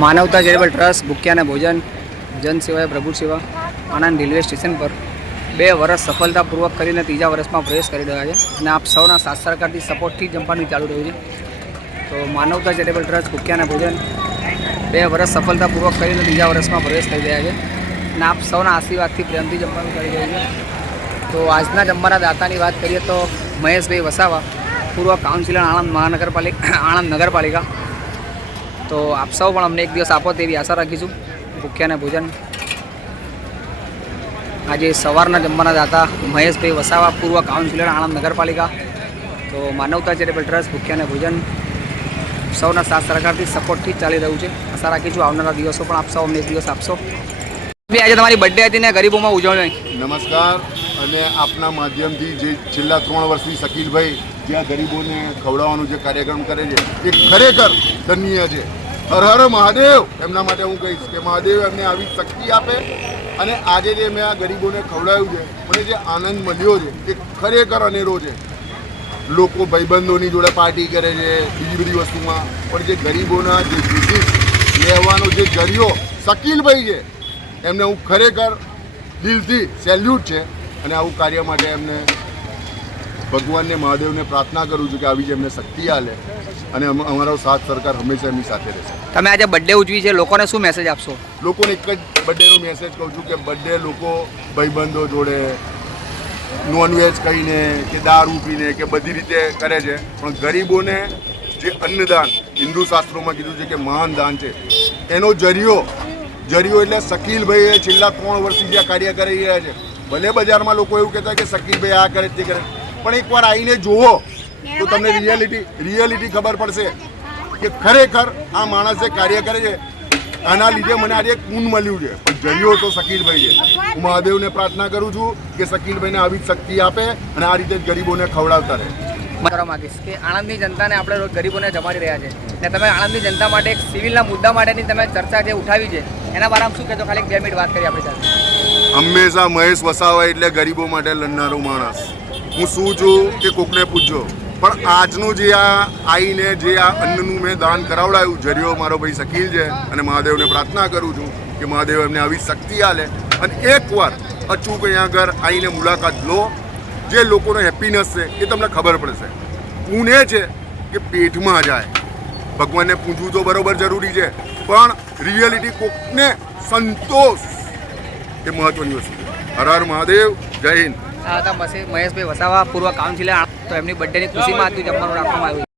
માનવતા charitable trust ભૂખ્યાને ભોજન જન સેવાએ પ્રભુ સેવા આણંદ રેલવે સ્ટેશન પર 2 વર્ષ સફળતાપૂર્વક કરીને ત્રીજા વર્ષમાં પ્રવેશ કરી રહ્યા છે અને આપ સૌના સાથ સહકારથી સપોર્ટથી જમવાનું ચાલુ રહ્યું છે. તો માનવતા ચેરિટેબલ ટ્રસ્ટ ભૂખ્યાને ભોજન 2 વર્ષ સફળતાપૂર્વક કરીને ત્રીજા વર્ષમાં પ્રવેશ કરી રહ્યા છે અને આપ સૌના આશીર્વાદથી પ્રેમથી જમવાનું ચાલી રહ્યું છે. તો આજના જમવાના દાતાની વાત કરીએ તો મહેશભાઈ વસાવા, પૂર્વ કાઉન્સિલર આણંદ નગરપાલિકા. તો આપ સૌ પણ અમને એક દિવસ આપો તેવી આશા રાખીશું. ભૂખ્યાને ભોજન આજે સવારના જમવાના દાતા મહેશભાઈ વસાવા, પૂર્વ કાઉન્સિલર આણંદ નગરપાલિકા. તો માનવતા ચેરિટેબલ ટ્રસ્ટ ભૂખ્યાને ભોજન સૌના સાથ સરકારથી સપોર્ટથી જ ચાલી રહ્યું છે. આશા રાખીશું આવનારા દિવસો પણ આપ સૌ અમને એક દિવસ આપશો. આજે તમારી બર્થડે હતી ને ગરીબોમાં ઉજવણી. નમસ્કાર. અને આપના માધ્યમથી જે છેલ્લા 3 વર્ષથી શકીલભાઈ જે આ ગરીબોને ખવડાવવાનો જે કાર્યક્રમ કરે છે એ ખરેખર ધન્ય છે. હર હર મહાદેવ. એમના માટે હું કહીશ કે મહાદેવ એમને આવી શક્તિ આપે. અને આજે જે મેં આ ગરીબોને ખવડાવ્યું છે, મને જે આનંદ મળ્યો છે એ ખરેખર અનેરો છે. લોકો ભાઈબંધોની જોડે પાર્ટી કરે છે, બીજી બધી વસ્તુમાં, પણ જે ગરીબોના જે ડિસીઝ લેવાનો જે જરિયો શકીલભાઈ છે એમને હું ખરેખર દિલથી સેલ્યુટ છે. અને આવું કાર્ય માટે એમને ભગવાનને મહાદેવને પ્રાર્થના કરું છું કે આવી જ એમને શક્તિ આલે અને અમારો સાથ સરકાર હંમેશા એમની સાથે રહેશે. તમે આજે બર્થડે ઉજવી છે, લોકોને શું મેસેજ આપશો? લોકોને એક જ બર્થડેનો મેસેજ કહું છું કે બર્થડે લોકો ભાઈબંધો જોડે નોનવેજ ખાઈને કે દારૂ પીને કે બધી રીતે કરે છે, પણ ગરીબોને જે અન્નદાન હિન્દુ શાસ્ત્રોમાં કીધું છે કે મહાન દાન છે, એનો જરિયો એટલે શકીલભાઈએ છેલ્લા 3 વર્ષથી જે કાર્ય કરી રહ્યા છે. ભલે બજારમાં લોકો એવું કહેતા કે શકીલભાઈ આ કરે તે કરે, પણ એકવાર આવીને જુઓ તો તમને રિયાલિટી ખબર પડશે કે ખરેખર આ માણસે કાર્ય કરે છે. આના લીધે મને આજે એક પૂન મળ્યું છે, પણ જરિયો તો શકીલભાઈ છે. હું મહાદેવને પ્રાર્થના કરું છું કે શકીલભાઈને આવી શક્તિ આપે અને આ રીતે જ ગરીબોને ખવડાવતા રહે. કરવા માંગીશ કે આણંદની જનતાને આપણે ગરીબોને જમાડી રહ્યા છે ને તમે આણંદની જનતા માટે એક સિવિલના મુદ્દા માટેની તમે ચર્ચા જે ઉઠાવી છે એના બારામાં શું કહેશો? ખાલી 2 મિનિટ વાત કરી આપણી સાથે. હંમેશા મહેશ વસાવા એટલે ગરીબો માટે લડનારો માણસ. હું શું છું કે કોકને પૂછજો, પણ આજનું જે આ આઈને જે આ અન્નનું મેં દાન કરાવડાયું, જરિયો મારો ભાઈ શકીલ છે. અને મહાદેવને પ્રાર્થના કરું છું કે મહાદેવ એમને આવી શક્તિ આલે અને એકવાર અચૂક અહીંયા આગળ આવીને મુલાકાત લો. જે લોકોનો હેપીનેસ છે એ તમને ખબર પડશે. પૂન એ છે કે પેટમાં જાય. ભગવાનને પૂછવું તો બરાબર જરૂરી છે, પણ રિયાલિટી કોકને સંતોષ એ મહત્વની વસ્તુ છે. હર હર મહાદેવ. જય હિન્દ. આ હતા મહેશભાઈ વસાવા, પૂર્વ કાઉન્સિલર. તો એમની બર્થડેની ખુશીમાં આજનું જમવાનું રાખવામાં આવ્યું.